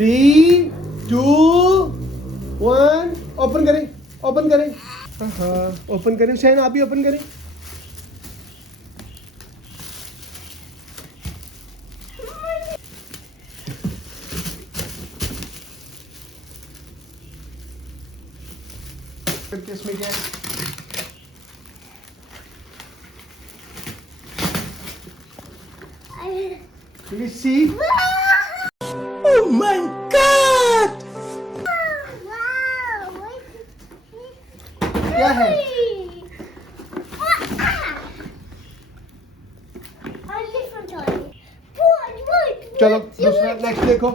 3, 2, 1. Open करें, open करें. हाँ, ओपन करें. शहन आप भी ओपन करें. इसमें क्या है? Can you see? Oh my God! क्या है? चलो दूसरा नेक्स्ट देखो.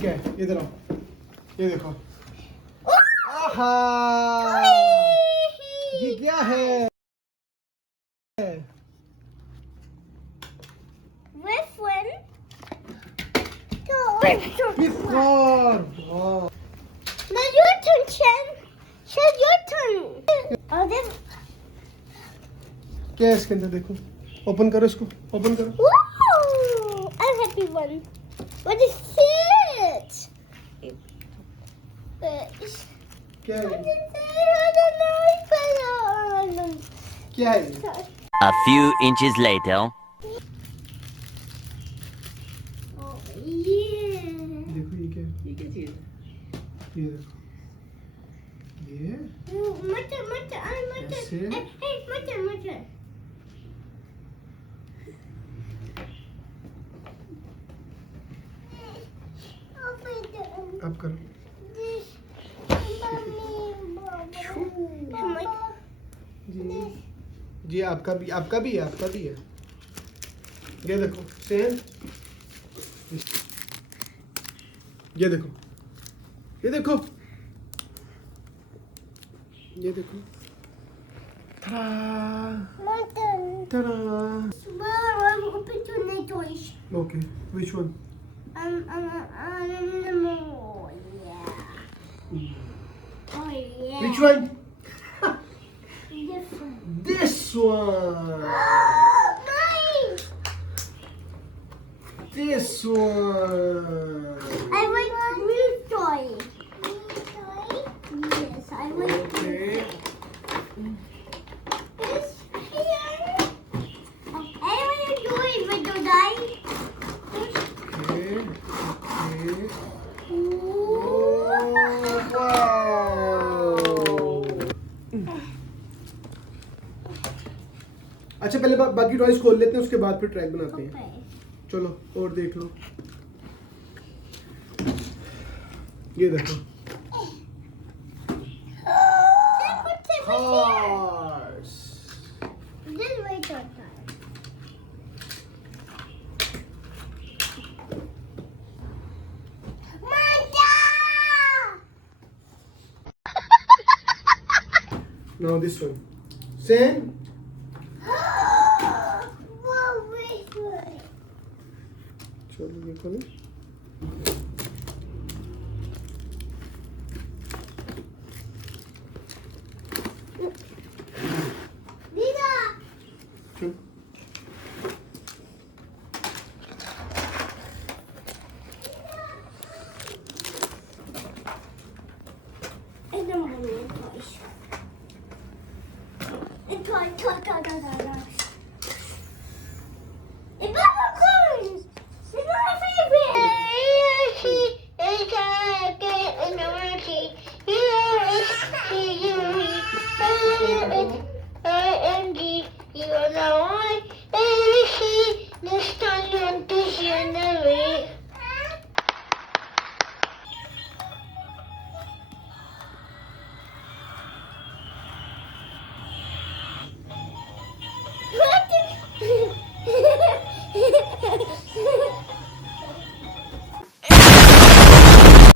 क्या है? इधर आओ. ये देखो. आहा! ये क्या है? Fifth floor. Wow. Now your turn, Shen. Shen, your turn. Oh, this. क्या है इसके अंदर? देखो. ओपन करो इसको. ओपन करो. Wow! I'm happy one. What is it? क्या है? I don't know. क्या है? A few inches later. Oh, yeah. देखो ये क्या है? ये क्या चीज है? ये देखो. ये ऐसे. Hey, अब करो. जी जी आपका भी है. आपका भी है. ये देखो. सेम. ये देखो. ये देखो. ये देखो. Ta-da! Okay. Which one? Oh yeah. Which one? Different. This one. Mine. This one. I want new toy. New toy? Yes, I want Okay. this here. I want to do it with the die. Okay. Okay. Ooh. Oh, wow. अच्छा पहले बाकी toys खोल लेते हैं उसके बाद फिर track बनाते हैं. Okay. चलो और देख लो. ये देखो. Cars. Just wait your time. Now this one. Same. Whoa, wait, wait. चलो देखो ना. Dida. चलो. I don't want to toys. Toy. It's popcorn. It's my favorite.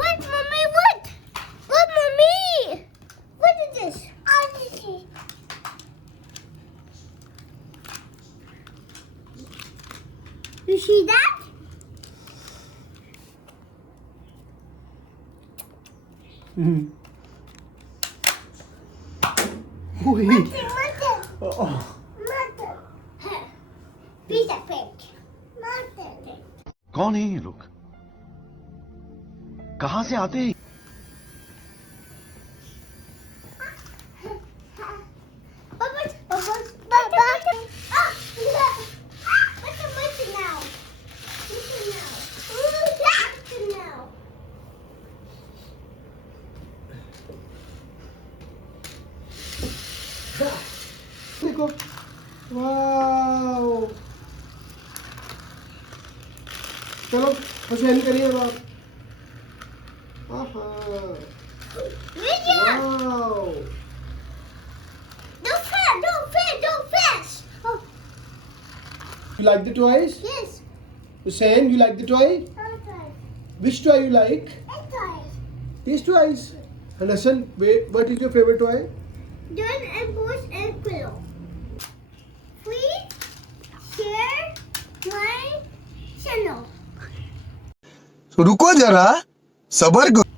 What, mommy? What? What, mommy? What is this? You see that? Wait. What? Oh. Be separate. Not separate. कौन है ये लोग? कहां से आते हैं? देखो, वाओ, चलो हुसैन करिए अब आप। आहा, wow, Don't flash. Oh, you like the toys? yes. Hussein, you like the toy? Okay. Which toy you like? These toys. And Hassan, what is your favorite toy? Done and push and pillow. Please share my channel. रुको जरा, सबर करो।